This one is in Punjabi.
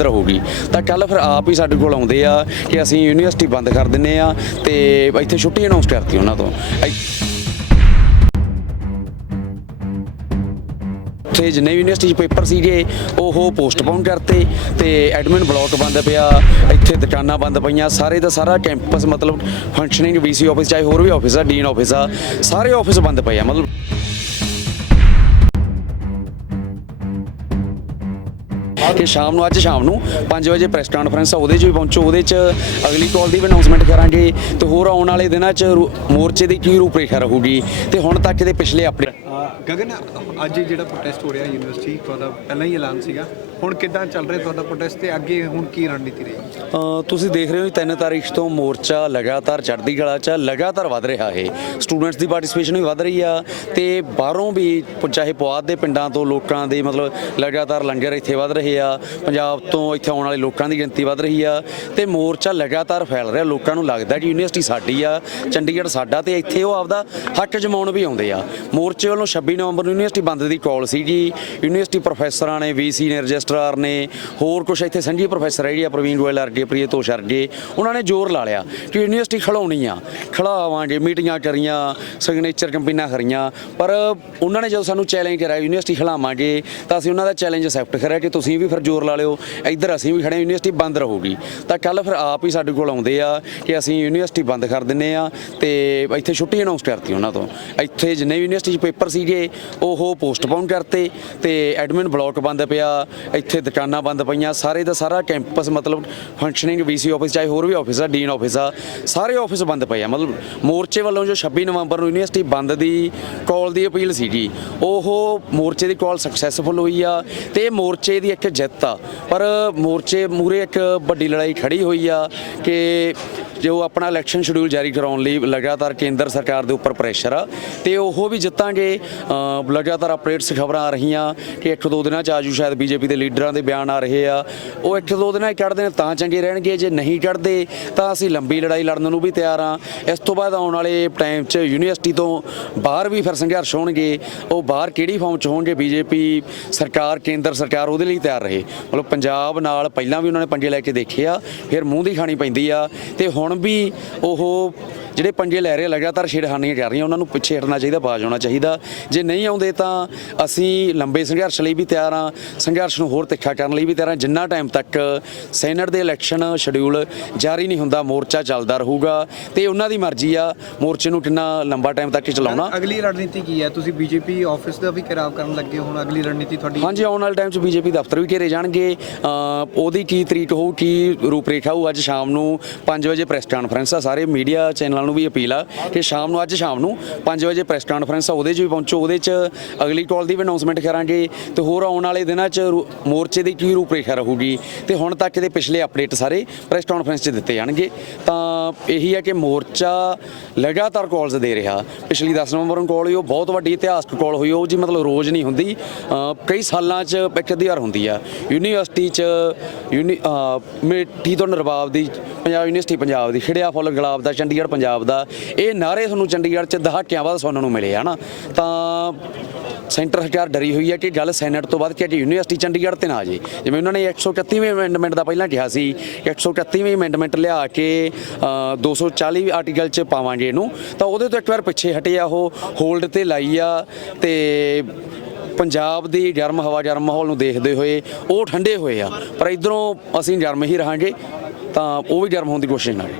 ਬੰਦ ਰਹੂਗੀ ਤਾਂ ਕੱਲ ਫਿਰ ਆਪ ਹੀ ਸਾਡੇ ਕੋਲ ਆਉਂਦੇ ਆ ਕਿ ਅਸੀਂ ਯੂਨੀਵਰਸਿਟੀ ਬੰਦ ਕਰ ਦਿੰਨੇ ਆ ਤੇ ਇੱਥੇ ਛੁੱਟੀ ਅਨਾਉਂਸ ਕਰਤੀ ਉਹਨਾਂ ਤੋਂ। ਉੱਥੇ ਜਿੰਨੇ ਯੂਨੀਵਰਸਿਟੀ 'ਚ ਪੇਪਰ ਸੀਗੇ, ਉਹ ਪੋਸਟਪੋਨ ਕਰਤੇ ਤੇ ਐਡਮਿਨ ਬਲਾਕ ਬੰਦ ਪਿਆ। ਇੱਥੇ ਦੁਕਾਨਾਂ ਬੰਦ ਪਈਆਂ। ਸਾਰੇ ਦਾ ਸਾਰਾ ਕੈਂਪਸ ਮਤਲਬ ਫੰਕਸ਼ਨਿੰਗ ਵੀਸੀ ਆਫਿਸ ਚਾਹੇ ਹੋਰ ਵੀ ਆਫਿਸ ਆ ਡੀਨ ਆਫਿਸ ਆ, ਸਾਰੇ ਆਫਿਸ ਬੰਦ ਪਏ ਆ। ਮਤਲਬ ਕਿ ਸ਼ਾਮ ਨੂੰ, ਅੱਜ ਸ਼ਾਮ ਨੂੰ 5 ਵਜੇ ਪ੍ਰੈਸ ਕਾਨਫਰੰਸ ਆ, ਉਹਦੇ 'ਚ ਵੀ ਪਹੁੰਚੋ, ਉਹਦੇ 'ਚ ਅਗਲੀ ਕਾਲ ਦੀ ਵੀ ਅਨਾਉਂਸਮੈਂਟ ਕਰਾਂਗੇ ਤੇ ਹੋਰ ਆਉਣ ਵਾਲੇ ਦਿਨਾਂ 'ਚ ਮੋਰਚੇ ਦੀ ਕੀ ਰੂਪਰੇਖਾ ਰਹੂਗੀ ਤੇ ਹੁਣ ਤੱਕ ਦੇ ਪਿਛਲੇ ਆਪਣੇ ਗਗਨ, ਅੱਜ ਜਿਹੜਾ ਪ੍ਰੋਟੈਸਟ ਹੋ ਰਿਹਾ ਯੂਨੀਵਰਸਿਟੀ ਦਾ ਪਹਿਲਾਂ ਹੀ ਐਲਾਨ ਸੀਗਾ। ਹੁਣ ਕਿੱਦਾਂ ਚੱਲ ਰਿਹਾ ਤੁਹਾਡਾ ਪ੍ਰੋਟੈਸਟ ਤੇ ਅੱਗੇ ਹੁਣ ਕੀ ਰਣਨੀਤੀ ਰਹੇਗੀ ਤੁਸੀਂ ਦੇਖ ਰਹੇ ਹੋ 3 ਤਾਰੀਖ ਤੋਂ ਮੋਰਚਾ ਲਗਾਤਾਰ ਚੜ੍ਹਦੀ ਕਲਾ 'ਚ ਆ, ਲਗਾਤਾਰ ਵਧ ਰਿਹਾ ਹੈ ਸਟੂਡੈਂਟਸ ਦੀ ਪਾਰਟਿਸਿਪੇਸ਼ਨ ਵੀ ਵਧ ਰਹੀ ਆ ਤੇ ਬਾਹਰੋਂ ਵੀ ਚਾਹੇ ਪੁਆਧ ਦੇ ਪਿੰਡਾਂ ਤੋਂ ਲੋਕਾਂ ਦੇ ਮਤਲਬ ਲਗਾਤਾਰ ਲੰਗਰ ਇੱਥੇ ਵਧ ਰਹੇ ਆ ਪੰਜਾਬ ਤੋਂ ਇੱਥੇ ਆਉਣ ਵਾਲੇ ਲੋਕਾਂ ਦੀ ਗਿਣਤੀ ਵਧ ਰਹੀ ਆ ਤੇ ਮੋਰਚਾ ਲਗਾਤਾਰ ਫੈਲ ਰਿਹਾ। ਲੋਕਾਂ ਨੂੰ ਲੱਗਦਾ ਕਿ ਯੂਨੀਵਰਸਿਟੀ ਸਾਡੀ ਆ ਚੰਡੀਗੜ੍ਹ ਸਾਡਾ ਤੇ ਇੱਥੇ ਉਹ ਆਪਦਾ ਹੱਕ ਜਮਾਉਣ ਵੀ ਆਉਂਦੇ ਆ। ਮੋਰਚੇ ਵੱਲੋਂ 26 ਨਵੰਬਰ ਨੂੰ ਯੂਨੀਵਰਸਿਟੀ ਬੰਦ ਦੀ ਕਾਲ ਸੀਗੀ। ਯੂਨੀਵਰਸਿਟੀ ਪ੍ਰੋਫੈਸਰਾਂ ਨੇ ਵੀਸੀ ਨੇ ਰਜਿਸਟਰ ਰਜਿਸਟਰਾਰ ਨੇ, ਹੋਰ ਕੁਝ ਇੱਥੇ ਸੰਜੀ ਪ੍ਰੋਫੈਸਰ ਹੈ ਜੀ ਆ ਪ੍ਰਵੀਨ ਗੋਇਲ ਅਰਗੇ ਪ੍ਰੀਤੋਸ਼ ਅਰਗੇ ਉਹਨਾਂ ਨੇ ਜ਼ੋਰ ਲਾ ਲਿਆ ਕਿ ਯੂਨੀਵਰਸਿਟੀ ਖਿਲਾਉਣੀ ਆ ਖਿਲਾਵਾਂਗੇ, ਮੀਟਿੰਗਾਂ ਕਰੀਆਂ ਸਿਗਨੇਚਰ ਕੰਪੀਨਾਂ ਕਰੀਆਂ ਪਰ ਉਹਨਾਂ ਨੇ ਜਦੋਂ ਸਾਨੂੰ ਚੈਲੰਜ ਕਰਿਆ ਯੂਨੀਵਰਸਿਟੀ ਖਿਲਾਵਾਂਗੇ, ਤਾਂ ਅਸੀਂ ਉਹਨਾਂ ਦਾ ਚੈਲੰਜ ਅਸੈਪਟ ਕਰਿਆ ਕਿ ਤੁਸੀਂ ਵੀ ਫਿਰ ਜ਼ੋਰ ਲਾ ਲਿਓ, ਇੱਧਰ ਅਸੀਂ ਵੀ ਖੜੇ ਯੂਨੀਵਰਸਿਟੀ ਬੰਦ ਰਹੂਗੀ। ਤਾਂ ਕੱਲ ਫਿਰ ਆਪ ਹੀ ਸਾਡੇ ਕੋਲ ਆਉਂਦੇ ਆ ਕਿ ਅਸੀਂ ਯੂਨੀਵਰਸਿਟੀ ਬੰਦ ਕਰ ਦਿੰਨੇ ਆ, ਤੇ ਇੱਥੇ ਛੁੱਟੀ ਅਨਾਉਂਸ ਕਰਤੀ ਉਹਨਾਂ ਤੋਂ। ਇੱਥੇ ਜਿੰਨੇ ਯੂਨੀਵਰਸਿਟੀ 'ਚ ਪੇਪਰ ਸੀਗੇ, ਉਹ ਪੋਸਟਪੋਨ ਕਰਤੇ, ਤੇ ਐਡਮਿਨ ਬਲਾਕ ਬੰਦ ਪਿਆ ਇੱਥੇ ਦੁਕਾਨਾਂ ਬੰਦ ਪਈਆਂ, ਸਾਰੇ ਦਾ ਸਾਰਾ ਕੈਂਪਸ ਮਤਲਬ ਫੰਕਸ਼ਨਿੰਗ ਵੀਸੀ ਆਫਿਸ ਚਾਹੇ ਹੋਰ ਵੀ ਆਫਿਸ ਆ ਡੀਨ ਆਫਿਸ ਆ, ਸਾਰੇ ਆਫਿਸ ਬੰਦ ਪਏ ਆ। ਮਤਲਬ ਮੋਰਚੇ ਵੱਲੋਂ ਜੋ 26 ਨਵੰਬਰ ਨੂੰ ਯੂਨੀਵਰਸਿਟੀ ਬੰਦ ਦੀ ਕਾਲ ਦੀ ਅਪੀਲ ਸੀਗੀ, ਉਹ ਮੋਰਚੇ ਦੀ ਕਾਲ ਸਕਸੈਸਫੁਲ ਹੋਈ ਆ ਤੇ ਮੋਰਚੇ ਦੀ ਇੱਕ ਜਿੱਤ ਆ। ਪਰ ਮੋਰਚੇ ਮੂਰੇ ਇੱਕ ਵੱਡੀ ਲੜਾਈ ਖੜੀ ਹੋਈ ਆ ਕਿ ਜੋ ਆਪਣਾ ਇਲੈਕਸ਼ਨ ਸ਼ਡਿਊਲ ਜਾਰੀ ਕਰਾਉਣ ਲਈ ਲਗਾਤਾਰ ਕੇਂਦਰ ਸਰਕਾਰ ਦੇ ਉੱਪਰ ਪ੍ਰੈਸ਼ਰ ਆ, ਤੇ ਉਹ ਵੀ ਜਿੱਤਾਂਗੇ। ਲਗਾਤਾਰ ਅਪਡੇਟਸ ਖਬਰਾਂ ਆ ਰਹੀਆਂ ਕਿ ਇੱਕ ਦੋ ਦਿਨਾਂ ਚ ਆਜੂ ਸ਼ਾਇਦ ਬੀਜੇਪੀ ਦੇ ਲੀਡਰਾਂ ਦੇ ਬਿਆਨ ਆ ਰਹੇ ਆ। ਉਹ ਇੱਕ ਦੋ ਦਿਨਾਂ 'ਚ ਕੱਢਦੇ ਨੇ, ਤਾਂ ਚੰਗੇ ਰਹਿਣਗੇ, ਜੇ ਨਹੀਂ ਕੱਢਦੇ, ਤਾਂ ਅਸੀਂ ਲੰਬੀ ਲੜਾਈ ਲੜਨ ਨੂੰ ਵੀ ਤਿਆਰ ਆ। ਇਸ ਤੋਂ ਬਾਅਦ ਆਉਣ ਵਾਲੇ ਟਾਈਮ 'ਚ ਯੂਨੀਵਰਸਿਟੀ ਤੋਂ ਬਾਹਰ ਵੀ ਫਿਰ ਸੰਘਰਸ਼ ਹੋਣਗੇ। ਉਹ ਬਾਹਰ ਕਿਹੜੀ ਫਾਰਮ 'ਚ ਹੋਣਗੇ? ਬੀਜੇਪੀ ਸਰਕਾਰ, ਕੇਂਦਰ ਸਰਕਾਰ ਉਹਦੇ ਲਈ ਤਿਆਰ ਰਹੇ। ਮਤਲਬ ਪੰਜਾਬ ਨਾਲ ਪਹਿਲਾਂ ਵੀ ਉਹਨਾਂ ਨੇ ਪੰਜੇ ਲੈ ਕੇ ਦੇਖੇ ਆ, ਫਿਰ ਮੂੰਹ ਦੀ ਖਾਣੀ ਪੈਂਦੀ ਆ। ਤੇ ਹੁਣ ਵੀ ਉਹ ਜਿਹੜੇ ਪੰਜੇ ਲੈ ਰਹੇ ਲਗਾਤਾਰ ਛੇੜਖਾਨੀਆਂ ਕਰ ਰਹੀਆਂ ਉਹਨਾਂ ਨੂੰ ਪਿੱਛੇ ਹਟਣਾ ਚਾਹੀਦਾ ਬਾਜ ਆਉਣਾ ਚਾਹੀਦਾ। ਜੇ ਨਹੀਂ ਆਉਂਦੇ ਤਾਂ ਅਸੀਂ ਲੰਬੇ ਸੰਘਰਸ਼ ਲਈ ਵੀ ਤਿਆਰ ਆ ਸੰਘਰਸ਼ ਨੂੰ ਹੋਰ ਤਿੱਖਾ ਕਰਨ ਲਈ ਵੀ ਤਿਆਰ ਆ ਜਿੰਨਾ ਟਾਈਮ ਤੱਕ ਸੈਨੇਟ ਦੇ ਇਲੈਕਸ਼ਨ ਸ਼ਡਿਊਲ ਜਾਰੀ ਨਹੀਂ ਹੁੰਦਾ ਮੋਰਚਾ ਚੱਲਦਾ ਰਹੂਗਾ। ਤੇ ਉਹਨਾਂ ਦੀ ਮਰਜ਼ੀ ਆ ਮੋਰਚੇ ਨੂੰ ਕਿੰਨਾ ਲੰਬਾ ਟਾਈਮ ਤੱਕ ਚਲਾਉਣਾ। ਅਗਲੀ ਰਣਨੀਤੀ ਕੀ ਹੈ? ਤੁਸੀਂ ਬੀਜੇਪੀ ਆਫਿਸ ਦਾ ਵੀ ਘਿਰਾਵ ਕਰਨ ਲੱਗੇ ਹੋ ਹੁਣ ਅਗਲੀ ਰਣਨੀਤੀ ਤੁਹਾਡੀ ਹਾਂਜੀ ਆਉਣ ਵਾਲੇ ਟਾਈਮ 'ਚ ਬੀਜੇਪੀ ਦਫ਼ਤਰ ਵੀ ਘੇਰੇ ਜਾਣਗੇ। ਉਹਦੀ ਕੀ ਤਰੀਕ ਹੋਊ ਕੀ ਰੂਪਰੇਖਾ ਹੋਊ ਅੱਜ ਸ਼ਾਮ ਨੂੰ 5 ਵਜੇ ਪ੍ਰੈਸ ਕਾਨਫਰੰਸ ਆ ਸਾਰੇ ਮੀਡੀਆ ਚੈਨਲਾਂ ਨੂੰ ਵੀ ਅਪੀਲ ਆ ਕਿ ਸ਼ਾਮ ਨੂੰ, ਅੱਜ ਸ਼ਾਮ ਨੂੰ 5 ਵਜੇ ਪ੍ਰੈਸ ਕਾਨਫਰੰਸ ਆ, ਉਹਦੇ 'ਚ ਵੀ ਪਹੁੰਚੋ, ਉਹਦੇ 'ਚ ਅਗਲੀ ਕਾਲ ਦੀ ਵੀ ਅਨਾਉਂਸਮੈਂਟ ਕਰਾਂਗੇ ਤੇ ਹੋਰ ਆਉਣ ਵਾਲੇ ਦਿਨਾਂ 'ਚ ਮੋਰਚੇ ਦੀ ਕੀ ਰੂਪਰੇਖਾ ਰਹੂਗੀ ਤੇ ਹੁਣ ਤੱਕ ਦੇ ਪਿਛਲੇ ਅਪਡੇਟ ਸਾਰੇ ਪ੍ਰੈਸ ਕਾਨਫਰੰਸ 'ਚ ਦਿੱਤੇ ਜਾਣਗੇ। ਤਾਂ ਇਹੀ ਹੈ ਕਿ ਮੋਰਚਾ ਲਗਾਤਾਰ ਕਾਲਸ ਦੇ ਰਿਹਾ। ਪਿਛਲੀ 10 ਨਵੰਬਰ ਨੂੰ ਕਾਲ ਹੋਈ ਉਹ ਬਹੁਤ ਵੱਡੀ ਇਤਿਹਾਸਕ ਕਾਲ ਹੋਈ ਉਹ ਜੀ ਮਤਲਬ ਰੋਜ਼ ਨਹੀਂ ਹੁੰਦੀ। ਕਈ ਸਾਲਾਂ 'ਚ ਇੱਕ ਅੱਧੀ ਹੁੰਦੀ ਆ। ਯੂਨੀਵਰਸਿਟੀ 'ਚ ਯੂਨੀ ਅ, ਮਿੱਠੀ ਤੋਂ ਨਰਵਾਬ ਦੀ ਪੰਜਾਬ ਯੂਨੀਵਰਸਿਟੀ ਪੰਜਾਬ ਦੀ ਖਿੜਿਆ ਫੁੱਲ ਗੁਲਾਬ ਦਾ ਚੰਡੀਗੜ੍ਹ ਪੰਜਾਬ ਦਾ ਇਹ ਨਾਰੇ ਤੁਹਾਨੂੰ ਚੰਡੀਗੜ੍ਹ 'ਚ ਦਹਾਕਿਆਂ ਬਾਅਦ ਸੁਣਨ ਨੂੰ ਮਿਲੇ ਹਨਾ ਤਾਂ ਸੈਂਟਰ ਸਰਕਾਰ ਡਰੀ ਹੋਈ ਹੈ ਕਿ ਗੱਲ ਸੈਨੇਟ ਤੋਂ ਬਾਅਦ ਕਿ ਅੱਜ ਯੂਨੀਵਰਸਿਟੀ ਚੰਡੀਗੜ੍ਹ ਤੇ ਨਾ ਆ ਜੇ। ਜਿਵੇਂ ਉਹਨਾਂ ਨੇ 131ਵੇਂ ਅਮੈਂਡਮੈਂਟ ਦਾ ਪਹਿਲਾਂ ਕਿਹਾ ਸੀ ਕਿ 131ਵੀਂ ਅਮੈਂਡਮੈਂਟ ਲਿਆ ਕੇ 240 ਆਰਟੀਕਲ 'ਚ ਪਾਵਾਂਗੇ ਇਹਨੂੰ। ਤਾਂ ਉਹਦੇ ਤੋਂ ਇੱਕ ਵਾਰ ਪਿੱਛੇ ਹਟੇ ਆ ਉਹ ਹੋਲਡ ਤੇ ਲਾਈ ਆ ਤੇ ਪੰਜਾਬ ਦੀ ਗਰਮ ਹਵਾ, ਗਰਮ ਮਾਹੌਲ ਨੂੰ ਦੇਖਦੇ ਹੋਏ ਉਹ ਠੰਡੇ ਹੋਏ ਆ। ਪਰ ਇਧਰੋਂ ਅਸੀਂ ਗਰਮ ਹੀ ਰਹਾਂਗੇ, ਤਾਂ ਉਹ ਵੀ ਗਰਮ ਹੋਣ ਦੀ ਕੋਸ਼ਿਸ਼ ਨਾਲ